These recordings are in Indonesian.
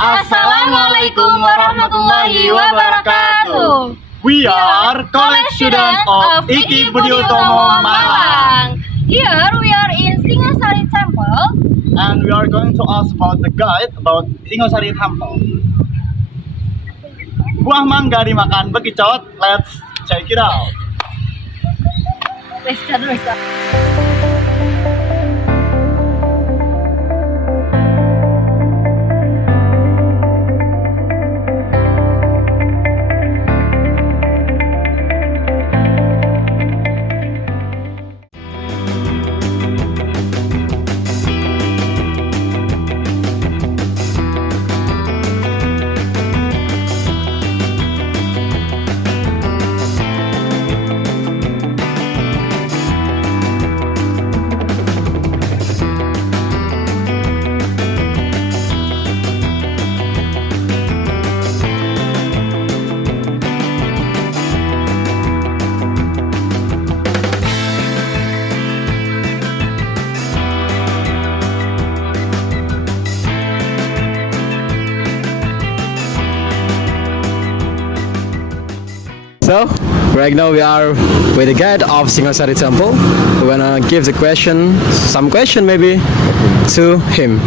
Assalamualaikum warahmatullahi wabarakatuh. We are college students of Iki Budi Utomo Malang. Here we are in Singasari Temple. And we are going to ask about the guide about Singasari Temple. Buah mangga dimakan bekicot. Let's check it out. Let's start. So, right now we are with the guide of Singasari Temple. We're gonna give some question maybe to him.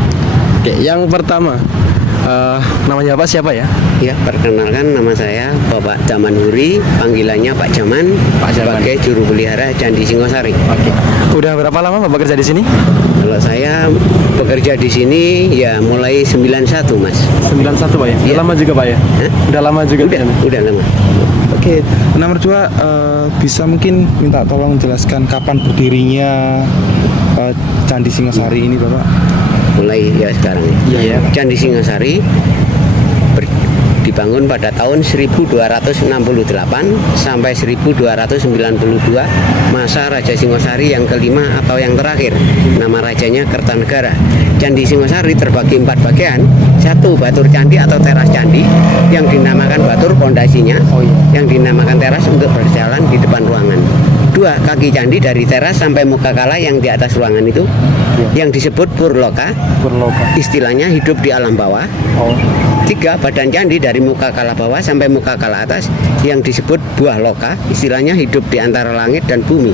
Oke, yang pertama, namanya apa, siapa ya? Ya, perkenalkan nama saya Bapak Jaman Huri, panggilannya Pak Jaman, sebagai juru pelihara Candi Singosari. Oke. Udah berapa lama Bapak kerja di sini? Kalau saya bekerja di sini ya mulai 91, Mas. 91 Pak ya? Udah Iya. lama juga Pak ya? Hah? Udah lama juga di sana? Udah lama. Oke, nomor dua, bisa mungkin minta tolong jelaskan kapan berdirinya Candi Singosari ini, Bapak? Mulai ya sekarang. Iya. Candi Singosari dibangun pada tahun 1268 sampai 1292, masa Raja Singosari yang kelima atau yang terakhir. Nama rajanya Kertanegara. Candi Singosari terbagi 4 bagian. 1 batur candi atau teras candi yang dinamakan batur pondasinya, yang dinamakan teras untuk berjalan di depan ruangan. 2 kaki candi dari teras sampai muka kala yang di atas ruangan itu, yang disebut purloka. Istilahnya hidup di alam bawah. 3 badan candi dari muka kala bawah sampai muka kala atas yang disebut buah loka. Istilahnya hidup di antara langit dan bumi.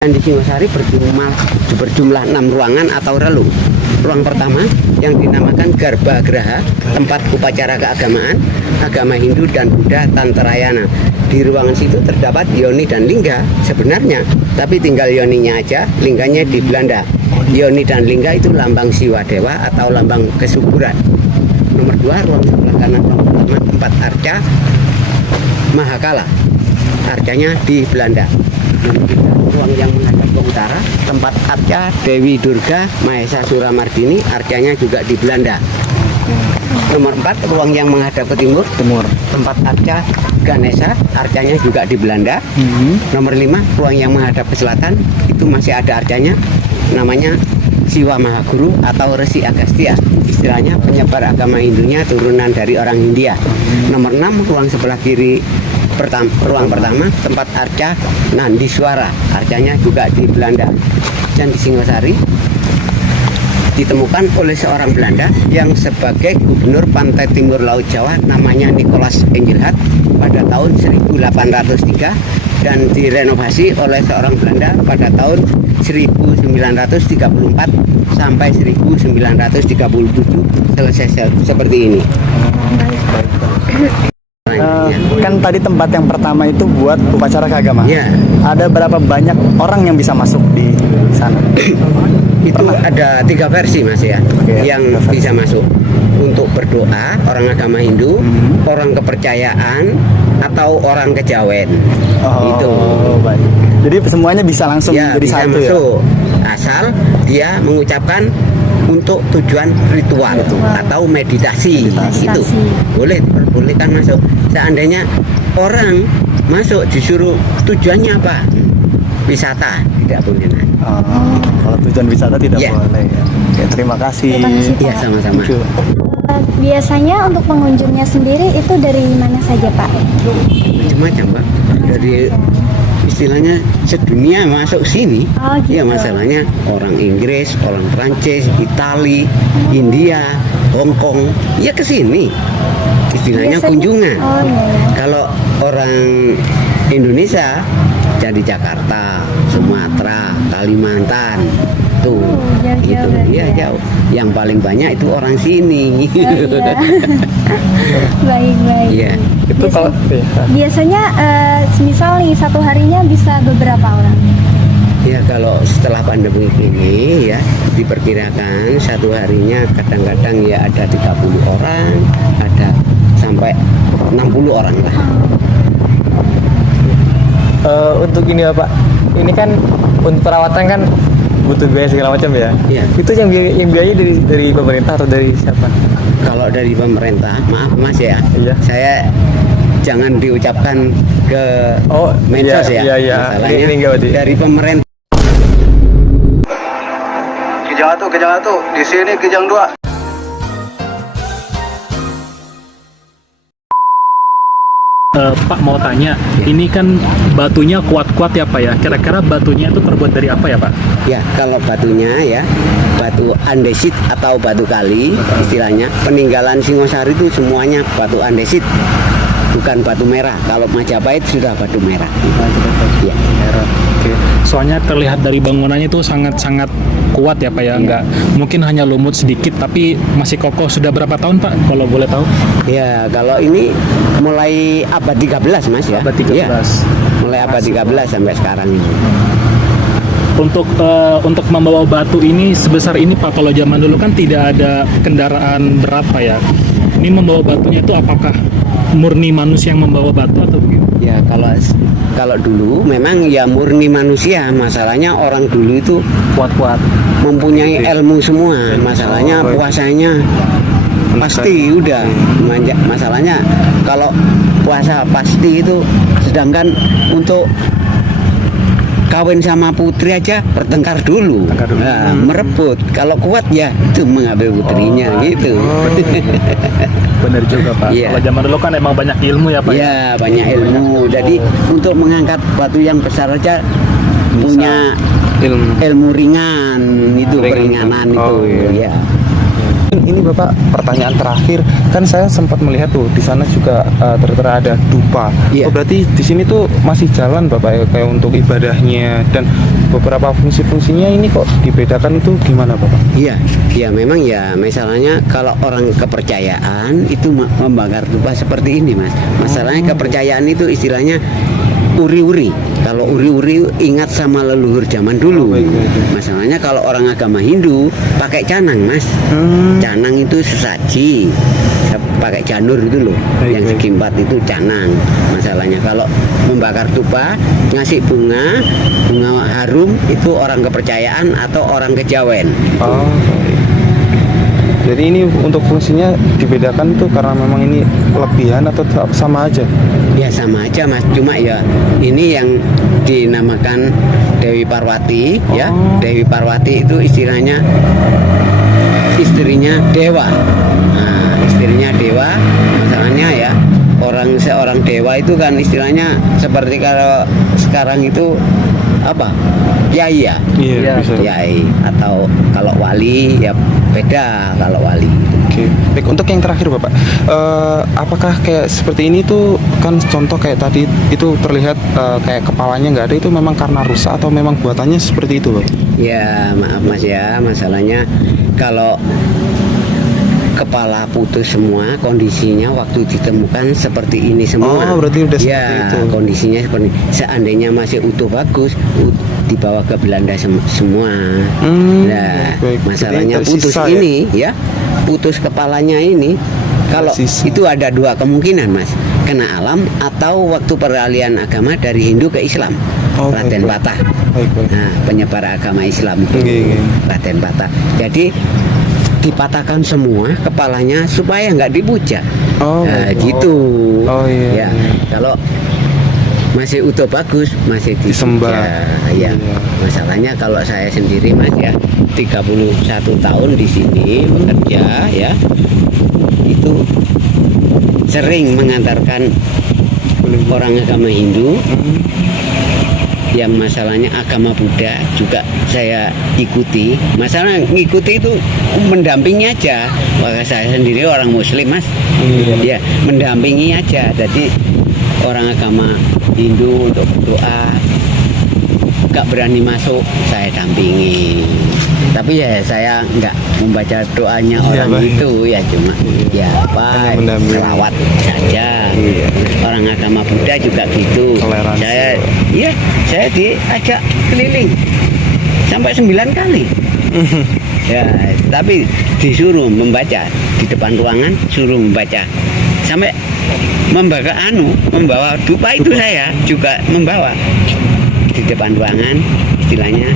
Candi Singosari berjumlah 6 ruangan atau relung. Ruang pertama yang dinamakan Garba Graha, tempat upacara keagamaan, agama Hindu dan Buddha Tantrayana. Di ruangan situ terdapat yoni dan lingga sebenarnya, tapi tinggal yoninya aja, lingganya di Belanda. Yoni dan lingga itu lambang siwa dewa atau lambang kesuburan. Nomor 2, ruang sebelah kanan ruang pertama, tempat arca Mahakala. Arcanya di Belanda. Ruang yang menghadap ke utara, tempat arca Dewi Durga Mahesa Suramardini, arcanya juga di Belanda. Nomor 4, ruang yang menghadap ke timur, tempat arca Ganesha, arcanya juga di Belanda. Nomor 5, ruang yang menghadap ke selatan, itu masih ada arcanya, namanya Siwa Mahaguru atau Resi Agastya. Istilahnya penyebar agama Hindunya turunan dari orang India. Nomor 6, ruang sebelah kiri ruang pertama, tempat arca Nandiswara, arcanya juga di Belanda. Candi Singosari ditemukan oleh seorang Belanda yang sebagai gubernur pantai timur Laut Jawa, namanya Nicholas Engelhard, pada tahun 1803 dan direnovasi oleh seorang Belanda pada tahun 1934 sampai 1937 selesai seperti ini. Kan tadi tempat yang pertama itu buat upacara keagamaan. Ya. Ada berapa banyak orang yang bisa masuk di sana? Itu ada 3 versi, Mas ya, yang bisa masuk. Untuk berdoa, orang agama Hindu, orang kepercayaan, atau orang kejawen. Itu. Baik. Jadi semuanya bisa langsung Ya, jadi bisa satu masuk. Asal dia mengucapkan untuk tujuan ritual atau meditasi. Itu boleh, diperbolehkan masuk. Seandainya orang masuk disuruh tujuannya apa, wisata tidak boleh naik. Kalau tujuan wisata tidak Ya. boleh ya. Oke, terima kasih. Terima kasih, Pak. Iya, sama-sama. Thank you. Biasanya untuk pengunjungnya sendiri itu dari mana saja, Pak? Macam-macam, Pak. Dari istilahnya sedunia masuk sini. Oh, gitu. Ya, masalahnya orang Inggris, orang Prancis, Itali, India, Hong Kong, ya ke sini. Istilahnya Biasanya- kunjungan. Oh, iya. Kalau orang Indonesia jadi Jakarta, Sumatera, Kalimantan, tuh, jauh-jauh itu berarti ya ya. jauh. Yang paling banyak itu orang sini. Baik-baik. Iya. Itu kalau Biasanya misal nih satu harinya bisa beberapa orang. Ya kalau setelah pandemi ini ya diperkirakan satu harinya kadang-kadang ya ada 30 orang, ada sampai 60 orang lah. untuk ini ya Pak, ini kan untuk perawatan kan butuh biaya segala macam ya. Iya. Itu yang biaya dari pemerintah atau dari siapa? Kalau dari pemerintah, maaf Mas ya, Iya. saya jangan diucapkan ke Oh, medsos iya, ya. iya. Masalahnya Ini enggak berarti. dari pemerintah. Kejang satu, di sini kejang 2. Pak mau tanya, ini kan batunya kuat-kuat ya Pak ya. Kira-kira batunya itu terbuat dari apa ya Pak? Ya, kalau batunya ya, batu andesit atau batu kali istilahnya. Peninggalan Singosari itu semuanya batu andesit, bukan batu merah. Kalau Majapahit sudah batu merah. Ya. Oke. Soalnya terlihat dari bangunannya itu sangat-sangat kuat ya Pak ya. Enggak, mungkin hanya lumut sedikit tapi masih kokoh. Sudah berapa tahun Pak kalau boleh tahu? Ya, kalau ini mulai abad 13 Mas ya. Abad 13. Ya, mulai abad 13 sampai sekarang ini. Untuk membawa batu ini sebesar ini Pak, kalau zaman dulu kan tidak ada kendaraan berat Pak ya. Ini membawa batunya itu apakah murni manusia yang membawa batu atau begitu? Ya, kalau dulu memang ya murni manusia. Masalahnya orang dulu itu Kuat-kuat. mempunyai ilmu semua. Masalahnya puasanya pasti udah. Masalahnya kalau puasa pasti itu, sedangkan untuk kawin sama putri aja bertengkar dulu. Nah, merebut. Kalau kuat ya itu mengambil putrinya gitu. Benar juga Pak. Iya. Kalau zaman dulu kan emang banyak ilmu ya Pak. Ya, banyak ilmu. Jadi untuk mengangkat batu yang besar aja punya ilmu ringan itu, keringanan itu. Ya. Ini Bapak, pertanyaan terakhir, kan saya sempat melihat tuh di sana juga tertera ada dupa. Iya. Oh, berarti di sini tuh masih jalan Bapak ya, kayak untuk ibadahnya dan beberapa fungsi-fungsinya ini kok dibedakan itu gimana Bapak? Iya, ya memang ya. Misalnya kalau orang kepercayaan itu membakar dupa seperti ini Mas. Masalahnya kepercayaan itu istilahnya uri-uri. Kalau uri-uri ingat sama leluhur zaman dulu. Masalahnya kalau orang agama Hindu pakai canang Mas. Canang itu sesaji. Pakai janur itu loh. Yang segi 4 itu canang. Masalahnya kalau membakar dupa ngasih bunga harum itu orang kepercayaan atau orang kejawen. Oh. Jadi ini untuk fungsinya dibedakan tuh karena memang ini kelebihan atau sama aja? Ya sama aja Mas, cuma ya ini yang dinamakan Dewi Parwati ya. Dewi Parwati itu istilahnya istrinya dewa. Nah, istrinya dewa, masalahnya ya seorang dewa itu kan istilahnya seperti kalau sekarang itu apa? Kiai ya? Iya, bisa. Kiai, atau kalau wali ya beda kalau wali. Oke. Baik, untuk yang terakhir Bapak, apakah kayak seperti ini tuh kan contoh kayak tadi itu terlihat kayak kepalanya nggak ada, itu memang karena rusak atau memang buatannya seperti itu Bapak? Ya maaf Mas ya, masalahnya kalau kepala putus semua, kondisinya waktu ditemukan seperti ini semua. Oh, berarti udah seperti ya, itu. kondisinya seperti seandainya masih utuh bagus dibawa ke Belanda semua. Nah, baik. masalahnya Jadi putus tersisa, ya? ini ya, putus kepalanya ini. Kalau Tersisa. itu ada dua kemungkinan Mas, kena alam atau waktu peralihan agama dari Hindu ke Islam. Oh, Raden baik, Patah. Baik. Nah, penyebar agama Islam itu Oke. Raden Patah. Jadi dipatahkan semua kepalanya supaya nggak dipuja. Oh, Nah, baik. gitu. Oh, iya, Ya, iya. kalau masih utuh bagus, masih Disembah. Ya. Masalahnya kalau saya sendiri Mas ya 31 tahun di sini bekerja ya, itu sering mengantarkan orang agama Hindu. Yang masalahnya agama Buddha juga saya ikuti. Masalah ngikuti itu mendampingi aja. Maka saya sendiri orang Muslim Mas, ya mendampingi aja. Jadi orang agama Hindu untuk berdoa nggak berani masuk, saya dampingi. Tapi ya saya nggak membaca doanya orang Pak. itu ya, cuma ya apa Hanya mendampingi. selawat saja. Orang agama Buddha juga gitu. Toleransi. Saya diajak keliling sampai 9 kali. Ya, tapi disuruh membaca di depan ruangan, suruh membaca sampai membawa dupa itu saya juga membawa di depan ruangan, istilahnya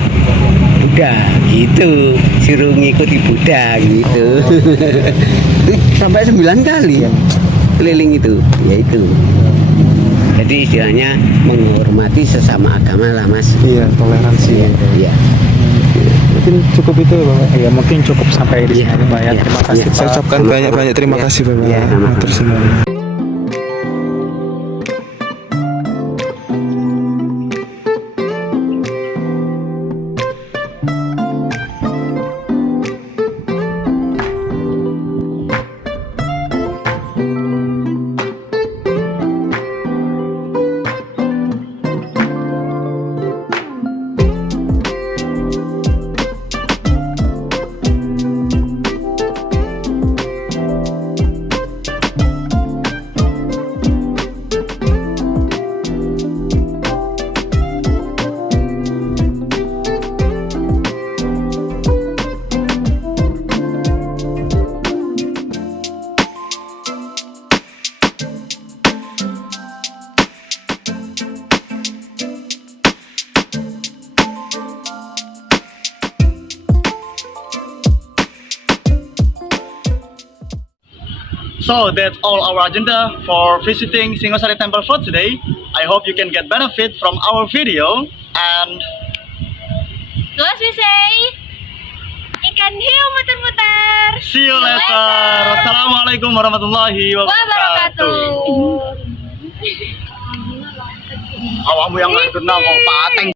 Buddha gitu, suruh ngikuti Buddha gitu. Itu sampai 9 kali keliling itu, ya itu. Jadi istilahnya menghormati sesama agama lah Mas. Iya, toleransi. Iya. Mungkin cukup itu ya Bapak. Ya mungkin cukup sampai di sini Pak ya. Terima kasih. Saya ucapkan banyak-banyak terima kasih Bapak. Iya, sama-sama. Matur suwun. So that's all our agenda for visiting Singosari Temple for today. I hope you can get benefit from our video, and To us we say, ikan hiu muter-muter. see you later. Assalamualaikum warahmatullahi wabarakatuh. Wabarakatuh. Awakmu yang ngikut nama pateng.